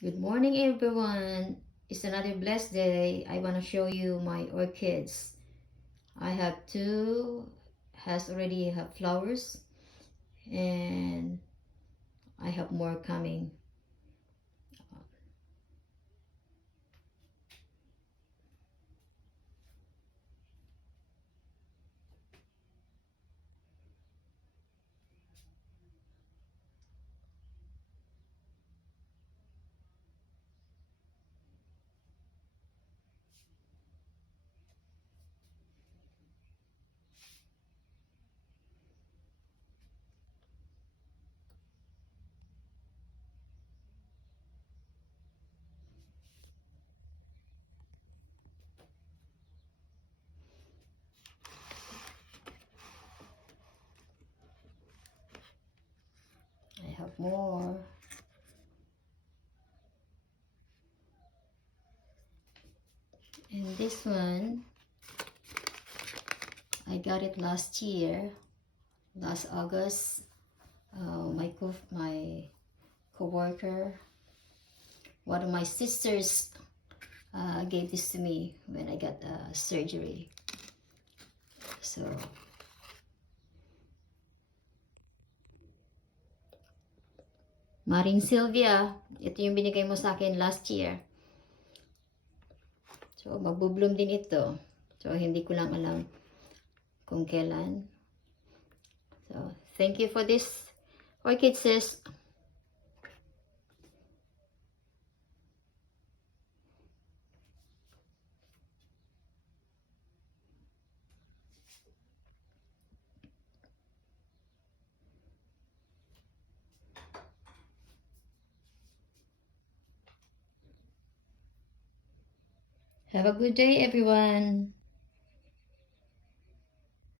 Good morning, everyone. It's another blessed day. I want to show you my orchids. I have two, has already have flowers, and I have more coming. I have more. And this one, I got it last year, last August. My coworker, one of my sisters, gave this to me when I got surgery. So Maring Sylvia, ito yung binigay mo sa akin last year. So, magbubloom din ito. So, hindi ko lang alam kung kailan. So, thank you for this orchid, sis. Have a good day, everyone.